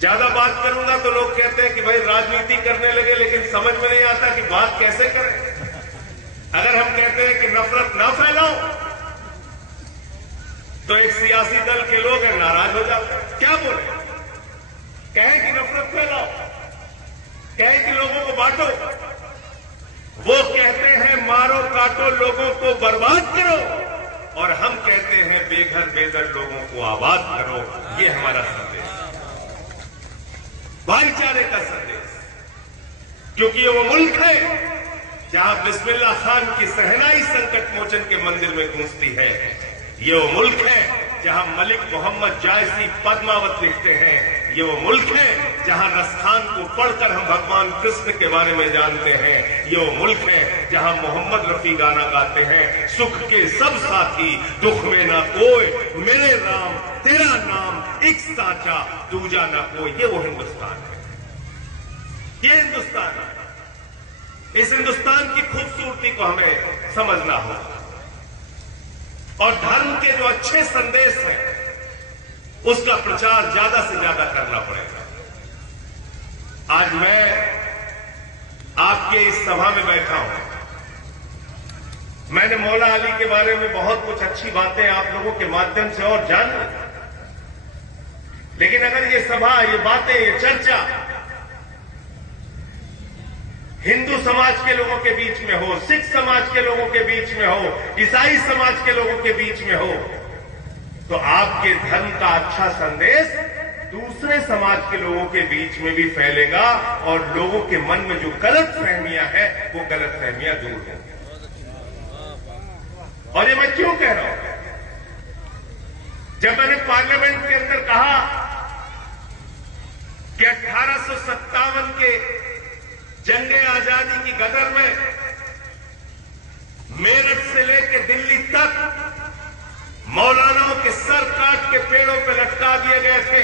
ज्यादा बात करूंगा तो लोग कहते हैं कि भाई राजनीति करने लगे, लेकिन समझ में नहीं आता कि बात कैसे करें। अगर हम कहते हैं कि नफरत ना फैलाओ तो एक सियासी दल के लोग नाराज हो जाते हैं। क्या बोले? कहें कि नफरत फैलाओ, कहें कि लोगों को बांटो। वो कहते हैं मारो काटो, लोगों को बर्बाद करो, और हम कहते हैं बेघर बेदर लोगों को आबाद करो। ये हमारा संदेश, भाईचारे का संदेश। क्योंकि ये वो मुल्क है जहां बिस्मिल्लाह खान की सहनाई संकट मोचन के मंदिर में गूंजती है। ये वो मुल्क है जहां मलिक मोहम्मद जायसी पद्मावत लिखते हैं। ये वो मुल्क है जहां रसखान को पढ़कर हम भगवान कृष्ण के बारे में जानते हैं। ये वो मुल्क है जहां मोहम्मद रफी गाना गाते हैं, सुख के सब साथी दुख में ना कोई, मेरे राम तेरा नाम एक साचा दूजा ना कोई। ये वो हिंदुस्तान है, ये हिंदुस्तान है। इस हिंदुस्तान की खूबसूरती को हमें समझना होगा, और धर्म के जो अच्छे संदेश हैं उसका प्रचार ज्यादा से ज्यादा करना पड़ेगा। आज मैं आपके इस सभा में बैठा हूं। मैंने मौला अली के बारे में बहुत कुछ अच्छी बातें आप लोगों के माध्यम से और जान ली, लेकिन अगर ये सभा, ये बातें, ये चर्चा हिंदू समाज के लोगों के बीच में हो, सिख समाज के लोगों के बीच में हो, ईसाई समाज के लोगों के बीच में हो, तो आपके धर्म का अच्छा संदेश दूसरे समाज के लोगों के बीच में भी फैलेगा, और लोगों के मन में जो गलत फहमियां हैं वो गलत फहमियां दूर होंगी। और ये मैं क्यों कह रहा हूं? जब मैंने पार्लियामेंट के अंदर कहा कि 1857 के जंगे आजादी की गदर में मेरठ से लेकर दिल्ली तक मौलानाओं के सर काट के पेड़ों पर लटका दिए गए थे,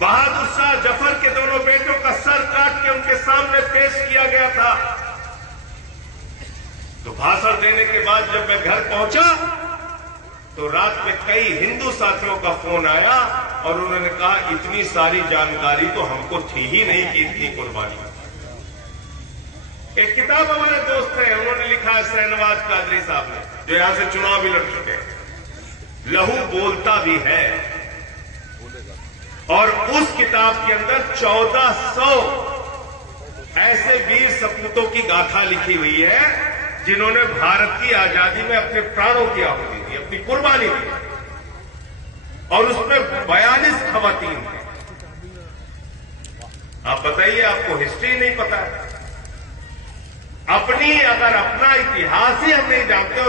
बहादुर शाह जफर के दोनों बेटों का सर काट के उनके सामने पेश किया गया था, तो भाषण देने के बाद जब मैं घर पहुंचा तो रात में कई हिंदू साथियों का फोन आया और उन्होंने कहा इतनी सारी जानकारी तो हमको थी ही नहीं कि इतनी कुर्बानी। एक किताब हमारे दोस्त हैं, उन्होंने लिखा है, शहनवाज कादरी साहब ने, जो यहां से चुनाव भी लड़ चुके हैं, लहू बोलता भी है। और उस किताब के अंदर 1400 ऐसे वीर सपूतों की गाथा लिखी हुई है जिन्होंने भारत की आजादी में अपने प्राणों की आहुति दी, अपनी कुर्बानी दी, और उसमें 42 खवातीन हैं। आप बताइए, आपको हिस्ट्री नहीं पता है? अपनी, अगर अपना इतिहास ही हम नहीं जानते,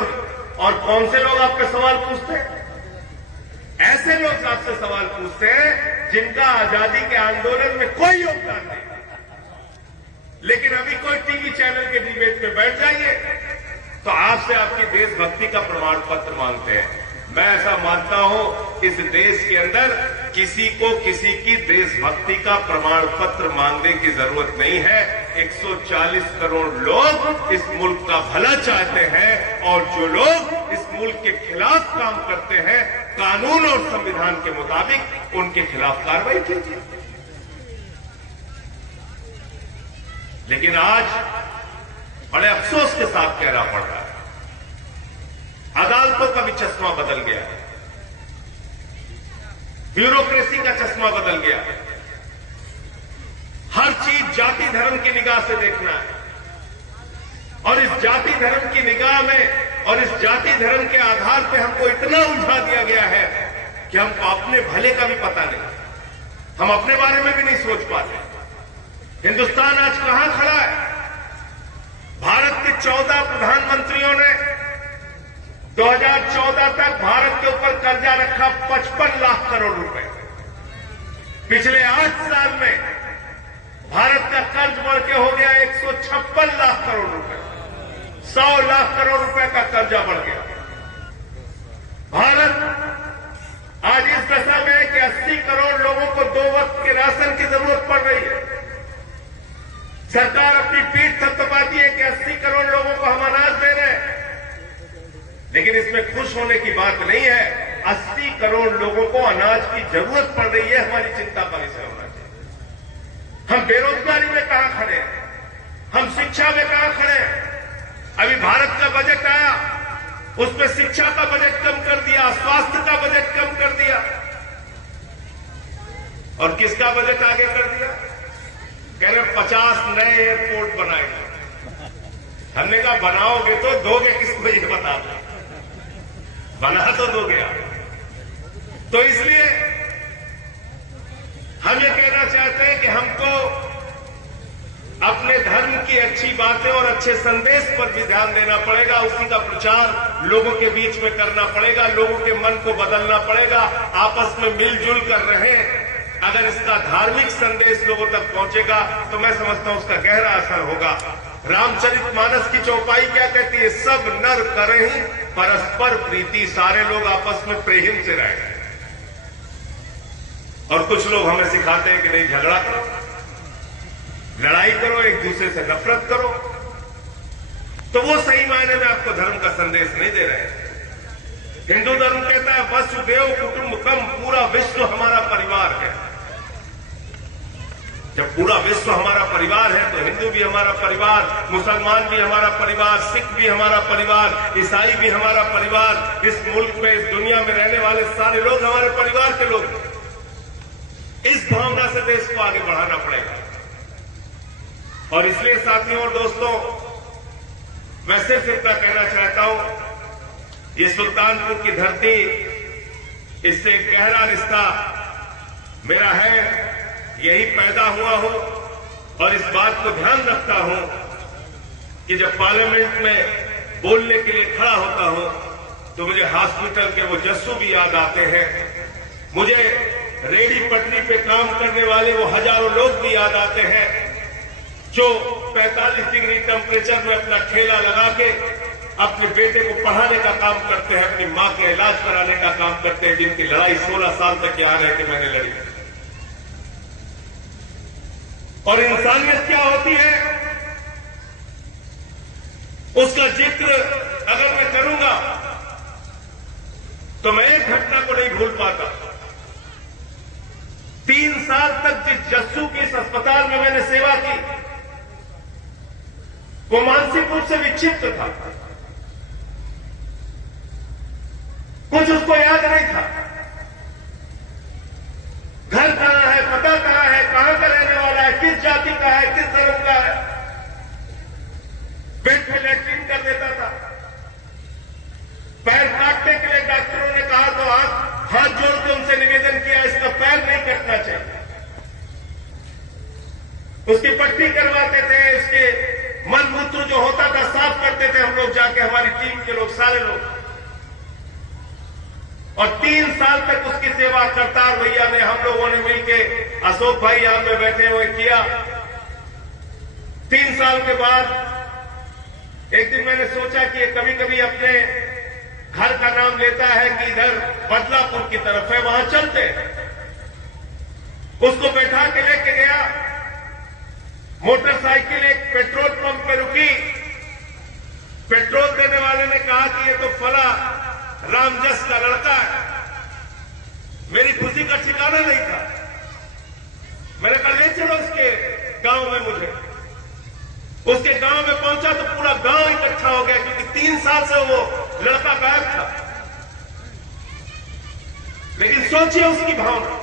और कौन से लोग आपके सवाल पूछते हैं? ऐसे लोग आपसे सवाल पूछते हैं जिनका आजादी के आंदोलन में कोई योगदान नहीं, लेकिन अभी कोई टीवी चैनल के डिबेट में बैठ जाइए तो आपसे आपकी देशभक्ति का प्रमाण पत्र मांगते हैं। मैं ऐसा मानता हूं, इस देश के अंदर किसी को किसी की देशभक्ति का प्रमाण पत्र मांगने की जरूरत नहीं है। 140 करोड़ लोग इस मुल्क का भला चाहते हैं, और जो लोग इस मुल्क के खिलाफ काम करते हैं, कानून और संविधान के मुताबिक उनके खिलाफ कार्रवाई कीजिए। लेकिन आज बड़े अफसोस के साथ कहना पड़ रहा है, अदालतों का भी चश्मा बदल गया है, ब्यूरोक्रेसी का चश्मा बदल गया है। हर चीज जाति धर्म की निगाह से देखना है, और इस जाति धर्म की निगाह में और इस जाति धर्म के आधार पे हमको इतना उलझा दिया गया है कि हमको अपने भले का भी पता नहीं, हम अपने बारे में भी नहीं सोच पाते। हिंदुस्तान आज कहां खड़ा है? भारत के 14 प्रधानमंत्रियों ने 2014 तक भारत के ऊपर कर्जा रखा 55 लाख करोड़ रुपए। पिछले 8 साल में भारत का कर्ज बढ़ के हो गया 156 लाख करोड़ रुपए, 100 लाख करोड़ रुपए का कर्जा बढ़ गया। भारत आज इस दशा में है कि 80 करोड़ लोगों को 2 वक्त के राशन की जरूरत पड़ रही है। सरकार अपनी पीठ थपथपाती है कि 80 करोड़ लोगों को हम अनाज दे रहे हैं, लेकिन इसमें खुश होने की बात नहीं है। 80 करोड़ लोगों को अनाज की जरूरत पड़ रही है, हमारी चिंता का विषय होना चाहिए। हम बेरोजगारी में कहां खड़े हैं, हम शिक्षा में कहां खड़े हैं। अभी भारत का बजट आया, उसमें शिक्षा का बजट कम कर दिया, स्वास्थ्य का बजट कम कर दिया, और किसका बजट आगे कर दिया? कह रहे 50 नए एयरपोर्ट बनाएंगे। हमने कहा बनाओगे तो दोगे किसको, ये बता दो, बना तो दोगे आप। तो इसलिए हम ये कहना चाहते हैं कि हमको अपने धर्म की अच्छी बातें और अच्छे संदेश पर भी ध्यान देना पड़ेगा, उसी का प्रचार लोगों के बीच में करना पड़ेगा, लोगों के मन को बदलना पड़ेगा, आपस में मिलजुल कर रहें। अगर इसका धार्मिक संदेश लोगों तक पहुंचेगा तो मैं समझता हूं उसका गहरा असर होगा। रामचरितमानस की चौपाई क्या कहती है? सब नर करें परस्पर प्रीति, सारे लोग आपस में प्रेम से रहें। और कुछ लोग हमें सिखाते हैं कि नहीं, झगड़ा करो, लड़ाई करो, एक दूसरे से नफरत करो, तो वो सही मायने में आपको धर्म का संदेश नहीं दे रहे हैं। हिंदू धर्म कहता है वसुदेव कुटुंबकम, पूरा विश्व हमारा परिवार है। जब पूरा विश्व हमारा परिवार है तो हिंदू भी हमारा परिवार, मुसलमान भी हमारा परिवार, सिख भी हमारा परिवार, ईसाई भी हमारा परिवार, इस मुल्क में, इस दुनिया में रहने वाले सारे लोग हमारे परिवार के लोग। इस भावना से देश को आगे बढ़ाना पड़ेगा। और इसलिए साथियों और दोस्तों, मैं सिर्फ इतना कहना चाहता हूं, ये सुल्तानपुर की धरती, इससे गहरा रिश्ता मेरा है, यही पैदा हुआ हो। और इस बात को ध्यान रखता हूं कि जब पार्लियामेंट में बोलने के लिए खड़ा होता हूं तो मुझे हॉस्पिटल के वो जस्सू भी याद आते हैं, मुझे रेहड़ी पटरी पे काम करने वाले वो हजारों लोग भी याद आते हैं जो 45 डिग्री टेम्परेचर में अपना ठेला लगा के अपने बेटे को पढ़ाने का काम करते हैं, अपनी मां का इलाज कराने का काम करते हैं, जिनकी लड़ाई 16 साल तक यहाँ रह के मैंने लड़ी। और इंसानियत क्या होती है उसका जिक्र अगर मैं करूंगा तो मैं एक घटना को नहीं भूल पाता। 3 साल तक जिस जस्सू की इस अस्पताल में मैंने सेवा की, वो मानसिक रूप से विक्षिप्त था, कुछ उसको याद नहीं था, घर कहां है, पता कहां है, कहां का रहने वाला है, किस जाति का है, किस धर्म का है। पेट में लैट्रिन कर देता था, पैर काटने के लिए डॉक्टरों ने कहा तो हाथ जोड़ के उनसे निवेदन किया इसका पैर नहीं कटना चाहिए। उसकी पट्टी करवाते थे, उसके मल मूत्र जो होता था साफ करते थे हम लोग जाके, हमारी टीम के लोग, सारे लोग। और 3 साल तक उसकी सेवा करतार भैया ने, हम लोगों ने मिलके, अशोक भाई यहां पे बैठे हुए, किया। 3 साल के बाद एक दिन मैंने सोचा कि कभी कभी अपने घर का नाम लेता है कि इधर बदलापुर की तरफ है, वहां चलते। उसको बैठा के लेके गया, मोटरसाइकिल एक पेट्रोल पंप पे रुकी, पेट्रोल देने वाले ने कहा कि ये तो फला रामजस का लड़का है। मेरी खुशी का ठिकाना नहीं था, मैंने कहा ले चलो उसके गांव में। मुझे उसके गांव में पहुंचा तो पूरा गांव इकट्ठा हो गया, क्योंकि 3 साल से वो लड़का गायब था। लेकिन सोचिए उसकी भावना,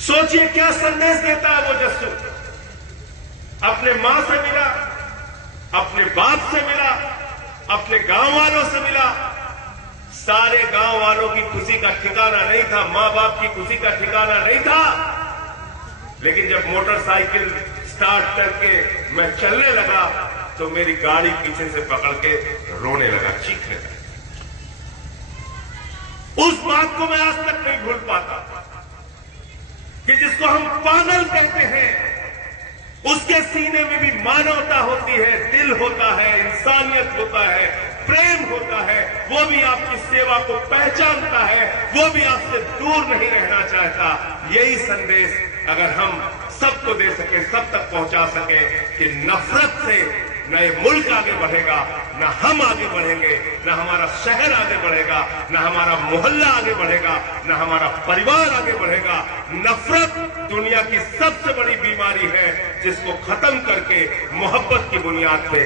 सोचिए क्या संदेश देता है वो जस्सू। अपने मां से मिला, अपने बाप से मिला, अपने गांव वालों से मिला, सारे गांव वालों की खुशी का ठिकाना नहीं था, मां बाप की खुशी का ठिकाना नहीं था। लेकिन जब मोटरसाइकिल स्टार्ट करके मैं चलने लगा तो मेरी गाड़ी पीछे से पकड़ के रोने लगा, चीखने लगा। उस बात को मैं आज तक नहीं भूल पाता कि जिसको हम पागल कहते हैं उसके सीने में भी मानवता होती है, दिल होता है, इंसानियत होता है, प्रेम होता है। वो भी आपकी सेवा को पहचानता है, वो भी आपसे दूर नहीं रहना चाहता। यही संदेश अगर हम सबको दे सके, सब तक पहुंचा सके कि नफरत से न ये मुल्क आगे बढ़ेगा, न हम आगे बढ़ेंगे, न हमारा शहर आगे बढ़ेगा, न हमारा मोहल्ला आगे बढ़ेगा, न हमारा परिवार आगे बढ़ेगा। नफरत दुनिया की सबसे बड़ी बीमारी है, जिसको खत्म करके मोहब्बत की बुनियाद पे